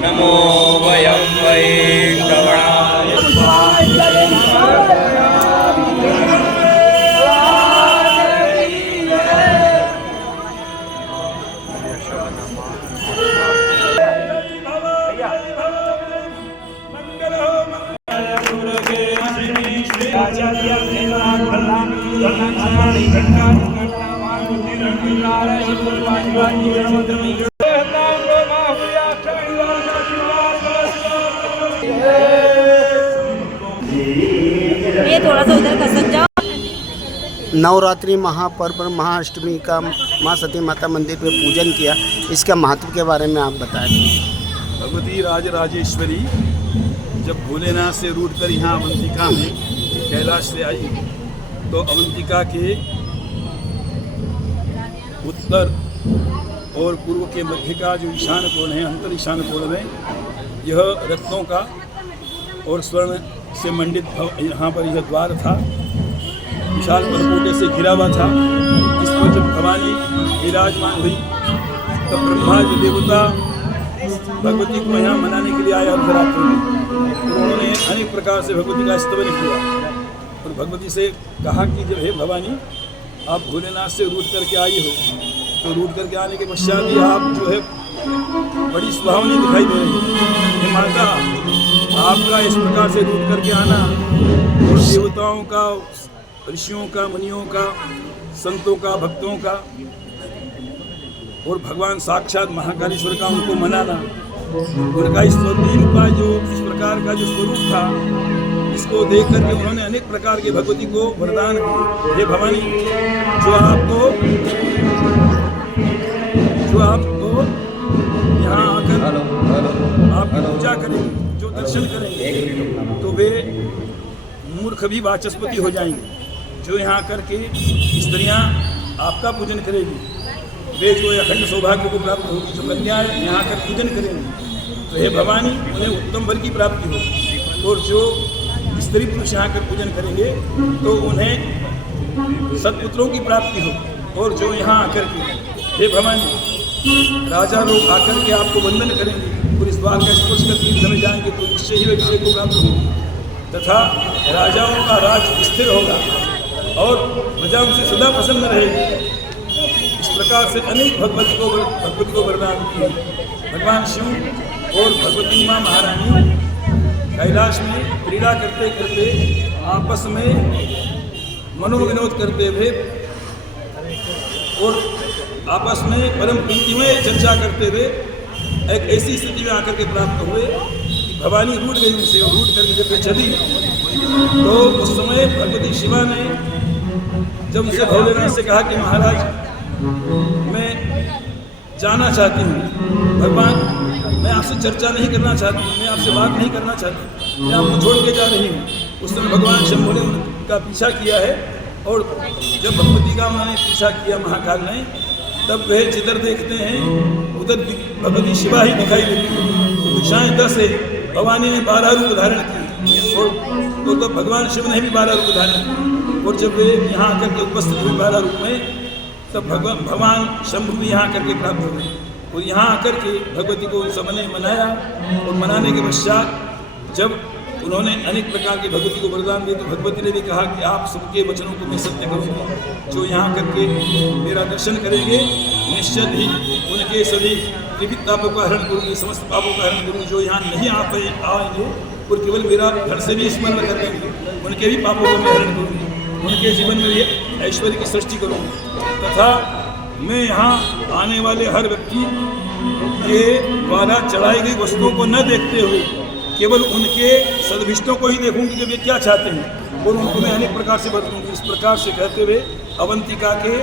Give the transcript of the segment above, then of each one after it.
नमो वयं वै श्रवणाय थोड़ा सा उधर का सज जाओ। नवरात्रि महापर्व महाअष्टमी का माँ सती माता मंदिर में पूजन किया, इसका महत्व के बारे में आप बताएं। भगवती राजराजेश्वरी जब भोलेनाथ से रूठ कर यहाँ अवंतिका में कैलाश से आई तो अवंतिका के उत्तर और पूर्व के मध्य का जो ईशान कोण है, अंतर ईशान कोण में यह रत्नों का और स्वर्ण से मंडित यहाँ पर यह द्वार था, विशाल परकोटे से घिरा हुआ था। इस पर जब भवानी विराजमान हुई तब ब्रह्मा जी देवता भगवती को यहाँ मनाने के लिए आए अर्धरात्रि में। उन्होंने अनेक प्रकार से भगवती का स्तवन किया और भगवती से कहा कि जब हे भवानी आप भोलेनाथ से रूठ करके आई हो तो रूठ करके आने के पश्चात भी आप जो है बड़ी सुहावनी दिखाई दे रही है। माता आपका इस प्रकार से रूठ करके आना और देवताओं का, ऋषियों का, मुनियों का, संतों का, भक्तों का और भगवान साक्षात महाकालेश्वर का उनको मनाना, उनका इस स्वरूप का जो इस प्रकार का जो स्वरूप था, इसको देख करके उन्होंने अनेक प्रकार के भगवती को वरदान दिए। हे भवानी जो आपको यहाँ आकर आपकी पूजा करेंगे, जो दर्शन करेंगे तो वे मूर्ख भी वाचस्पति हो जाएंगे। जो यहाँ आकर के स्त्रियाँ आपका पूजन करेगी वे जो अखंड सौभाग्य को प्राप्त होगी। जो कन्याएं यहाँ आकर पूजन करेंगी तो हे भवानी उन्हें उत्तम फल की प्राप्ति होगी। और जो स्त्री पुरुष यहाँ आकर पूजन करेंगे तो उन्हें सत्पुत्रों की प्राप्ति होगी। और जो यहाँ आकर के हे भवानी राजा लोग आकर के आपको वंदन करेंगे और इस बात का स्पर्श करके समय जाएंगे तो निश्चय ही वे विजय को प्राप्त होगी तथा राजाओं का राज स्थिर होगा और प्रजा उनसे सदा प्रसन्न रहेगी। इस प्रकार से अनेक भगवती को वरदान किए। भगवान शिव और भगवती माँ महारानी कैलाश में क्रीड़ा करते करते आपस में मनोविनोद करते हुए और आपस में परम प्रीतिमय चर्चा करते हुए एक ऐसी स्थिति में आकर के प्राप्त हुए कि भवानी रूठ गई उनसे। रूठ करके जब वे चली तो उस समय भगवती शिवा ने जब उनसे भोलेनाथ से कहा कि महाराज मैं जाना चाहती हूँ, भगवान मैं आपसे चर्चा नहीं करना चाहती, मैं आपसे बात नहीं करना चाहती, मैं आपको छोड़ के जा रही हूँ। उस समय भगवान शंभु ने उनका पीछा किया है और जब भगवती का मैंने पीछा किया महाकाल ने, तब वह जिधर देखते हैं उधर भगवती शिवा ही दिखाई देती है। तो दिशाएं 10 है, भवानी ने 12 रूप धारण किए और तो भगवान शिव ने भी 12 रूप धारण किए। और जब वे यहाँ आकर के उपस्थित हुए 12 रूप में, तब भगवान शंभु भी यहाँ आकर के प्राप्त हो गए। और यहाँ आकर के भगवती को उन सबने मनाया और मनाने के पश्चात जब उन्होंने अनेक प्रकार की भगवती को वरदान दिए, तो भगवती ने भी कहा कि आप सबके वचनों को मैं सत्य करूँगा। जो यहाँ करके मेरा दर्शन करेंगे, निश्चित ही उनके सभी त्रिविध पापों का हरण करूँगी, समस्त पापों का हरण करूँगी। जो यहाँ नहीं आएंगे और केवल मेरा घर से भी स्मरण कर लेंगे, उनके भी पापों को मैं हरण करूँगी, उनके जीवन में भी ऐश्वर्य की सृष्टि करूँगी। तथा मैं यहाँ आने वाले हर व्यक्ति के द्वारा चढ़ाई गई वस्तुओं को न देखते हुए केवल उनके सदभिष्टों को ही देखूंगी कि वे क्या चाहते हैं, और उनको मैं अनेक प्रकार से बदलूंगी। इस प्रकार से कहते हुए अवंतिका के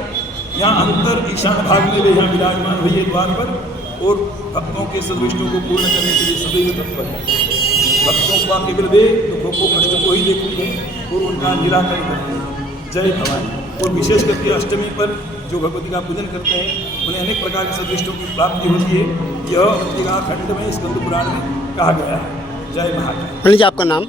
यहाँ अंतर ईशान भाग में वे यहाँ विराजमान हुई है द्वार पर, और भक्तों के सदभिष्टों को पूर्ण करने के लिए सदैव तत्पर है। भक्तों को केवल वे दुखों को कष्टों को ही देखूंगे और उनका निराकरण करेंगे। जय भवानी। और विशेष करके अष्टमी पर जो भगवती का पूजन करते हैं, उन्हें अनेक प्रकार के सदभिष्टों की प्राप्ति होती है। यह अवंतिका खंड में स्कंद पुराण में कहा गया है। जय महाकाल। पंडित जी, आपका नाम?